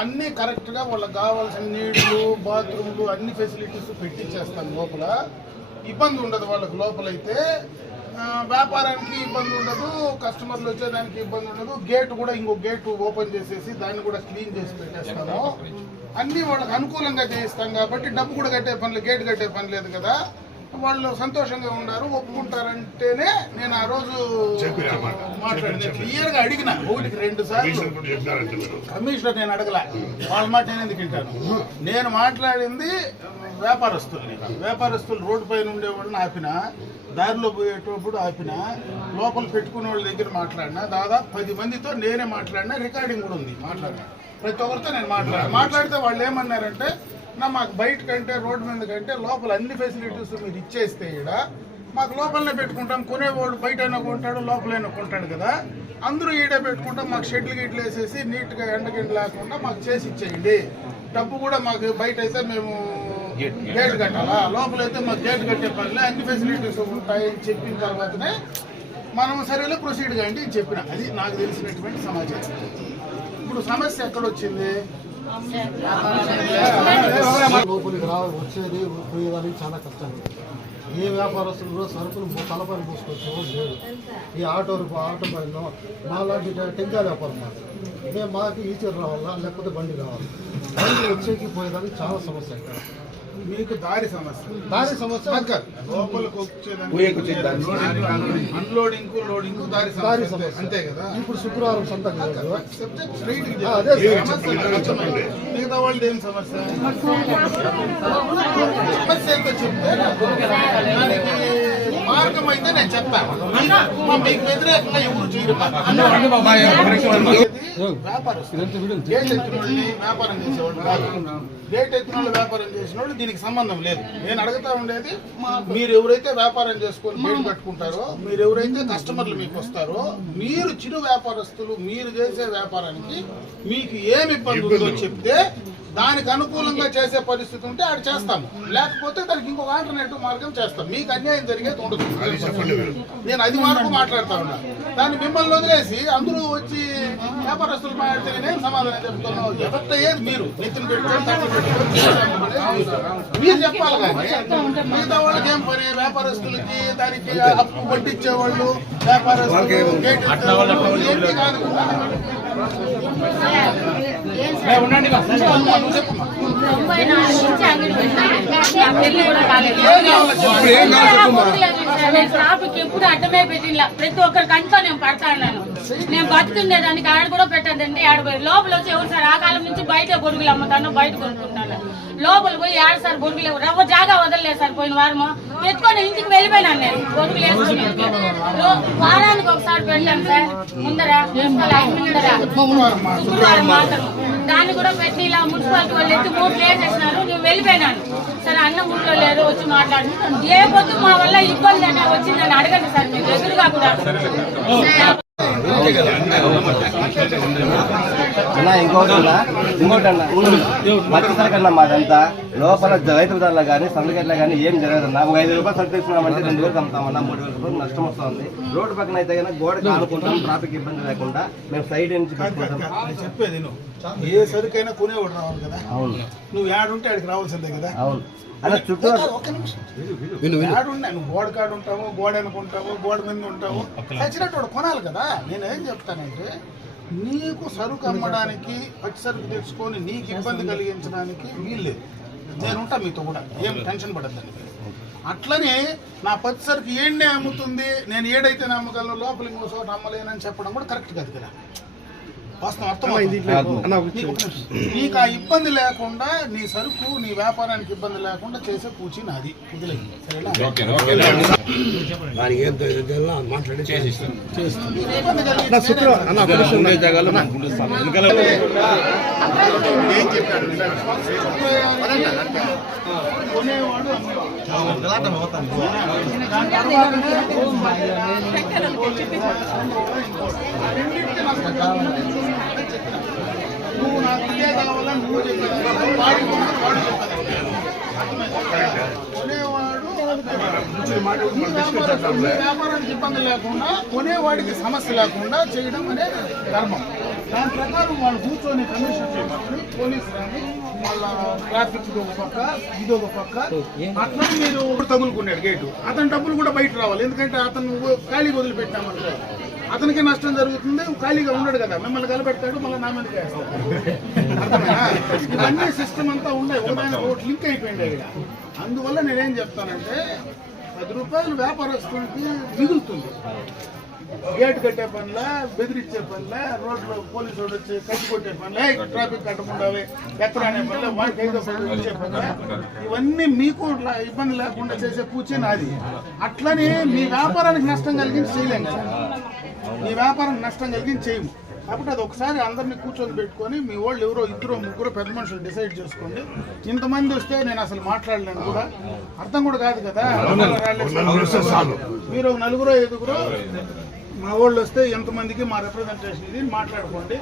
అన్నీ కరెక్ట్గా వాళ్ళకి కావాల్సిన నీళ్ళు బాత్రూమ్లు అన్ని ఫెసిలిటీస్ పెట్టించేస్తాం లోపల. ఇబ్బంది ఉండదు వాళ్ళకి లోపలైతే. వ్యాపారానికి ఇబ్బంది ఉండదు కస్టమర్లు వచ్చేదానికి ఇబ్బంది ఉండదు. గేట్ కూడా ఇంకో గేట్ ఓపెన్ చేసేసి దాన్ని కూడా క్లీన్ చేసి పెట్టేస్తాము. అన్నీ వాళ్ళకి అనుకూలంగా చేయిస్తాం కాబట్టి డబ్బు కూడా కట్టే పని గేట్ కట్టే పని లేదు కదా. వాళ్ళు సంతోషంగా ఉన్నారు ఒప్పుకుంటారంటేనే నేను ఆ రోజు మాట్లాడిన. క్లియర్గా అడిగిన ఒకటికి రెండు సార్లు. కమిషనర్ నేను అడగల. వాళ్ళ మాట నేను ఎందుకు వింటాను? నేను మాట్లాడింది వ్యాపారస్తుల్ని వ్యాపారస్తులు రోడ్డు పైన ఉండేవాళ్ళని ఆపిన దారిలో పోయేటప్పుడు ఆపిన లోపల పెట్టుకునే వాళ్ళ దగ్గర మాట్లాడినా దాదాపు పది మందితో నేనే మాట్లాడినా రికార్డింగ్ కూడా ఉంది మాట్లాడినా. ప్రతి ఒక్కరితో నేను మాట్లాడినా మాట్లాడితే వాళ్ళు ఏమన్నారంటే నా మాకు బయట కంటే రోడ్డు మీద కంటే లోపల అన్ని ఫెసిలిటీస్ మీరు ఇచ్చేస్తే ఈడ మాకు లోపలనే పెట్టుకుంటాం. కొనేవాడు బయట అయినా కొంటాడు లోపలైనా కొంటాడు కదా. అందరూ ఈడే పెట్టుకుంటాం. మాకు షెడ్లు గిట్లు వేసేసి నీట్గా ఎండగండి లేకుండా మాకు చేసి ఇచ్చేయండి. డబ్బు కూడా మాకు బయట అయితే మేము గేట్ కట్టాలా? లోపలైతే మాకు గేట్ కట్టే పనిలే. అన్ని ఫెసిలిటీస్ ఉంటాయని చెప్పిన తర్వాతనే మనం సరేలే ప్రొసీడ్ కాండి అని చెప్పిన. అది నాకు తెలిసినటువంటి సమాచారం. ఇప్పుడు సమస్య ఎక్కడొచ్చింది? లోపలికి రా వచ్చేది పోయేదానికి చాలా కష్టం. ఏ వ్యాపారస్తులు కూడా సరుకులు తలపని పోసుకొచ్చేవాడు లేదు ఈ ఆటో ఆటో పైన మాలాంటి టెంకాయ వ్యాపారం మాది మేము మాకు ఈచర్ రావాలా లేకపోతే బండి రావాలి? బండి వచ్చేకి పోయేదానికి చాలా సమస్య ఇక్కడ. మీకు దారి సమస్య. దాని సమస్య. లోపలికి వచ్చేదానికి అన్లోడింగ్ లోడింగ్ దారి దారి సమస్య. సమస్య. అంతే కదా? ఇప్పుడు శుక్రవారం సంత. మిగతా వాళ్ళది ఏం సమస్య? సమస్య ఏంటో చెప్తే. మార్గం అయితే నేను చెప్తాను మీ- మీకు వ్యతిరేకంగా ఎవరు చేయరు. వ్యాపారం. చేసేవాళ్ళు గేట్ ఎత్తిన వాళ్ళు వ్యాపారం చేసిన వాళ్ళు దీనికి సంబంధం లేదు. నేను అడుగుతా ఉండేది మీరు ఎవరైతే వ్యాపారం చేసుకొని గేట్ పెట్టుకుంటారో మీరు ఎవరైతే కస్టమర్లు మీకు వస్తారో మీరు చిరు వ్యాపారస్తులు మీరు చేసే వ్యాపారానికి మీకు ఏమి ఇబ్బంది ఉందో చెప్తే దానికి అనుకూలంగా చేసే పరిస్థితి ఉంటే అది చేస్తాము. లేకపోతే దానికి ఇంకొక ఆల్టర్నేటివ్ మార్గం చేస్తాం. మీకు అన్యాయం జరిగేది ఉండదు. నేను అది వరకు మాట్లాడుతా ఉన్నా. దాన్ని మిమ్మల్ని వదిలేసి అందరూ వచ్చి వ్యాపారస్తులు మాట్లాడితే నేనేం సమాధానం చెప్తున్నావు ఎఫెక్ట్ అయ్యేది మీరు? నెత్తిన పెట్టుకొని మీరు చెప్పాలి కానీ మిగతా వాళ్ళకి ఏం పని? వ్యాపారస్తులకి దానికి అప్పు వడ్డిచ్చే వాళ్ళు ట్రాఫిక్ ఎప్పుడు అడ్డమే పెట్టిలా ప్రతి ఒక్కరి కంట్లో నేను పడతా ఉన్నాను నేను బతుకుండేదానికి ఆడ కూడా పెట్టదండి ఆడ లోపల వచ్చి ఎవరు సార్? ఆ కాలం నుంచి బయట గొడుగులు అమ్ముతాను బయట కొనుక్కుంటాను. లోపల పోయి ఆడ సార్ గొడుగులు రవ్వ జాగా వదలలేదు సార్ పోయిన వారము. ఎత్తుకొని ఇంటికి వెళ్ళిపోయినాను నేను. గొడుగులు వేసుకుని వారానికి ఒకసారి పెట్టాను సార్. ముందర ముందర శుక్రవారం మాత్రం దాన్ని కూడా పెట్టి ఇలా మున్సిపాలిటీ వాళ్ళు ఎత్తి మూడు వేసేసినారు. నేను వెళ్ళిపోయినాను. సరే అన్న ఊళ్ళో లేదు వచ్చి మాట్లాడు ఏ పొద్దు మా వల్ల ఇబ్బంది అన్న వచ్చిందని అడగండి సార్. మీరు ఎదురుగా కూడా. అన్నా ఇంకోటి అన్నా ఇంకోటి అన్న. కన్నా మాదంతా లోపల రైతు ధరలు కానీ సందుగట్ల కానీ ఏం జరగదన్నా. ఒక ఐదు రూపాయలు తీసుకున్నామంటే రెండు వేలు అమ్ముతామన్నా మూడు వేల రూపాయలు నష్టం వస్తుంది. రోడ్డు పక్కన అయితే కన్నా గోడ కానుకుంటాం ట్రాఫిక్ ఇబ్బంది లేకుండా మేము సైడ్ నుంచి చెప్పేది నువ్వు ఏ సరుకైనా కొనేవాడు రావాలి కదా. అవును. నువ్వు యాడుంటే ఆడికి రావాల్సిందే కదా. అవును. అలా చుట్టూ గోడ కాడు ఉంటావు గోడ అనుకుంటావు గోడ మీద ఉంటావు. చచ్చినట్టు వాడు కొనాలి కదా. నేను ఏం చెప్తానంటే నీకు సరుకు అమ్మడానికి పచ్చి సరుకు తెచ్చుకొని నీకు ఇబ్బంది కలిగించడానికి వీల్లేదు. నేను ఉంటా మీతో కూడా ఏం టెన్షన్ పడద్దండి. అట్లనే నా పచ్చి సరుకు ఏండే అమ్ముతుంది నేను ఏడైతే అమ్మగలను లోపల ఇంకో చోట అమ్మలేనని చెప్పడం కూడా కరెక్ట్ కాదు కదా. నీకు ఆ ఇబ్బంది లేకుండా నీ సరుకు నీ వ్యాపారానికి ఇబ్బంది లేకుండా చేసే పూచి నాది. కొనేవాడు నువ్వు నాకు ఇదే కావాలా నువ్వు చెప్పేది వాడి వాడు చెప్పేది కొనేవాడు. వ్యాపారానికి ఇబ్బంది లేకుండా కొనేవాడికి సమస్య లేకుండా చేయడం అనేది ధర్మం దాని ప్రకారం వాళ్ళు కూర్చొని కమిషన్ చేసుకొని పోలీసు కానీ వాళ్ళ ట్రాఫిక్ ఒక పక్క ఇది ఒక పక్క అట్లా మీరు తగులుకున్నాడు గేటు అతని డబ్బులు కూడా బయట రావాలి ఎందుకంటే అతను ఖాళీ వదిలిపెట్టామంటారు అతనికి నష్టం జరుగుతుంది ఖాళీగా ఉన్నాడు కదా మిమ్మల్ని కలబెడతాడు మళ్ళీ నా మీదకి వేస్తాడు. అర్థమేనా? ఇవన్నీ సిస్టమ్ అంతా ఉండే ఒకదానికి ఒకటి లింక్ అయిపోయింది ఇక్కడ అందువల్ల నేనేం చెప్తానంటే పది రూపాయలు వ్యాపారస్తులకి మిగులుతుంది. గేట్ కట్టే పనిలా బెదిరించే పనిలా రోడ్లో పోలీసు వాడు వచ్చి కట్టి కొట్టే పనిలా ట్రాఫిక్ కట్టకుండా ఎక్కడానే పనిలా వాడికి ఐదో ఇచ్చే పనిలా. ఇవన్నీ మీకు ఇబ్బంది లేకుండా చేసే పూచే నాది. అట్లనే మీ వ్యాపారానికి నష్టం కలిగించి చేయలేము సార్ మీ వ్యాపారం నష్టం కలిగించి చేయము. కాబట్టి అది ఒకసారి అందరినీ కూర్చొని పెట్టుకొని మీ వాళ్ళు ఎవరో ఇద్దరు ముగ్గురు పెద్ద మనుషులు డిసైడ్ చేసుకోండి. ఇంతమంది వస్తే నేను అసలు మాట్లాడలేను కూడా. అర్థం కూడా కాదు కదా. మీరు నలుగురో నలుగురు ఐదుగురు మా వాళ్ళు వస్తే ఎంతమందికి మా రిప్రజెంటేషన్ ఇది మాట్లాడుకోండి.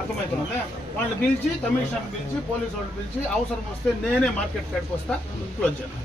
అర్థమవుతుందా? వాళ్ళు పిలిచి కమిషనర్ పిలిచి పోలీసు వాళ్ళు పిలిచి అవసరం వస్తే నేనే మార్కెట్ కాడికి వస్తా. క్లోజ్ చేయాలి